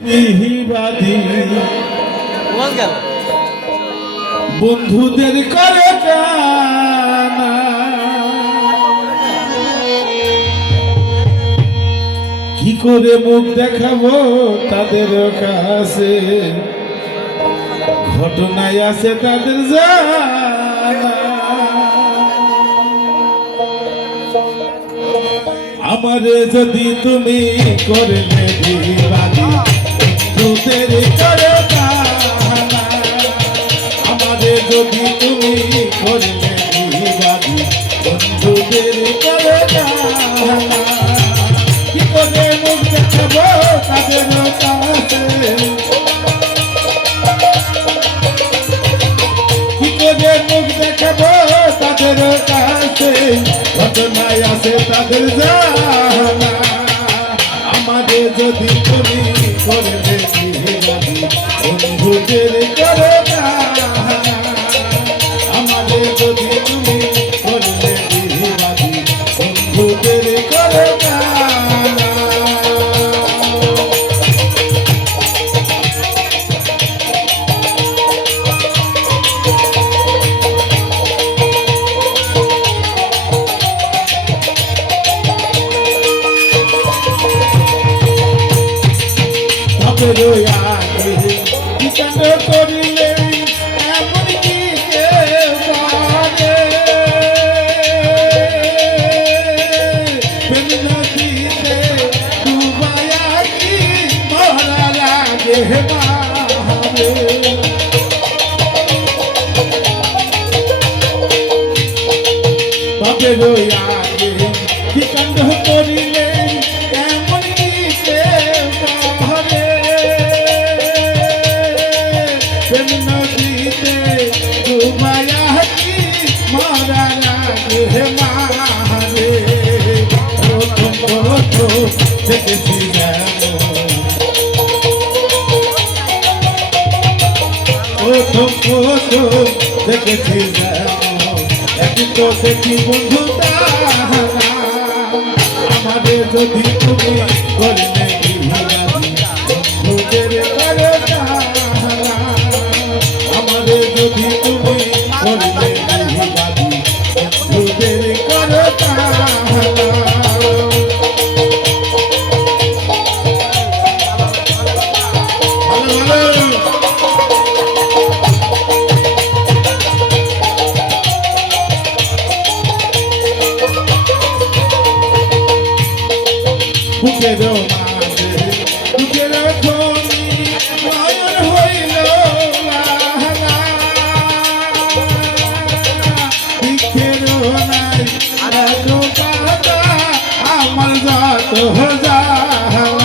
বিহিবাদী বন্ধুদের করে জানা কি করে মুখ দেখাবো তাদের কাছে ঘটনায় আছে তাদের জানা আমারে যদি তুমি করলে বিবাদী বন্ধুদের করে জানা আমারে যদি তুমি করলে বিবাদী বন্ধুদের করে জানা কি করে মুখ দেখাবো তাদের কাছে কি করে মুখ দেখাবো তাদের কাছে ঘটনায় আছে তাদের জানা আমাদের যদি তুমি করলে বিবাদী বন্ধুদের করে জানা আমাদের যদি তুমি করলে বিবাদী বন্ধুদের করে জানা বিচার করিলে এমন কি কেউ পারে প্রেম নদীতে ডুবায়া কি মরা লাগে মারে বাপের আগে কি কাণ্ড করিলে এমন কি কেউ পারে প্রেম নদীতে ডুবায়া কি মরা লাগে মারে প্রথম দেখেছি প্রথম দেখেছি একদিন তো দেখি বন্ধু আমাদের যদি তুমি করলে বন্ধুদের করে আমাদের যদি তুমি করলে বন্ধুদের করে বুকের মাঝে বুকের খনি নয়ন হইল বিখের নাই এত কাদা আমার যত জালা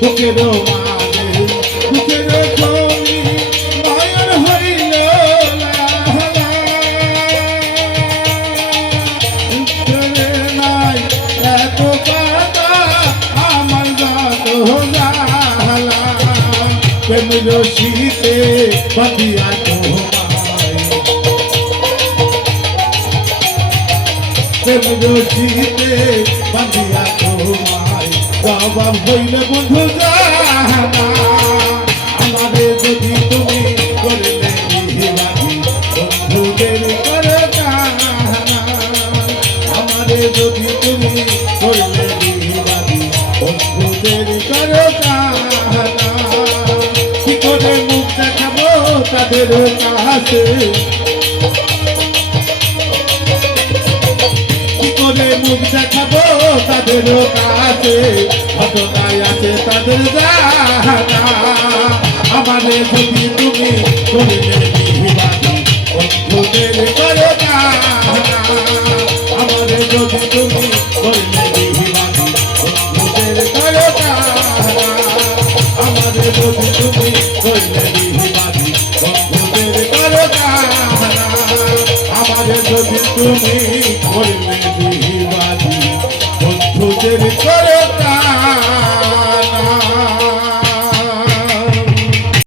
বুকের মাঝে বুকের খনি প্রেম রশিতে বাঁধিয়া তোমায় প্রেম রশিতে বাঁধিয়া তোমায় জবাব হইল বন্ধু জানা আমাদের যদি তুমি করলে বিবাদী বন্ধুদের করে জানা আমাদের যদি তুমি করলে বিবাদী বন্ধুদের করে জানা কি করে মুখ দেখাবো তাদের কাছে কি করে মুখ দেখাবো তাদের কাছে ঘটনায় আছে তাদের জানা আমাদের যদি তুমি করলে বিবাদী বন্ধুদের করে জানা আমাদের যদি তুমি করলে বিবাদী বন্ধুদের করে জানা আমাদের যদি তুমি করলে বিবাদী বন্ধুদের করে জানা আমাদের যদি তুমি করলে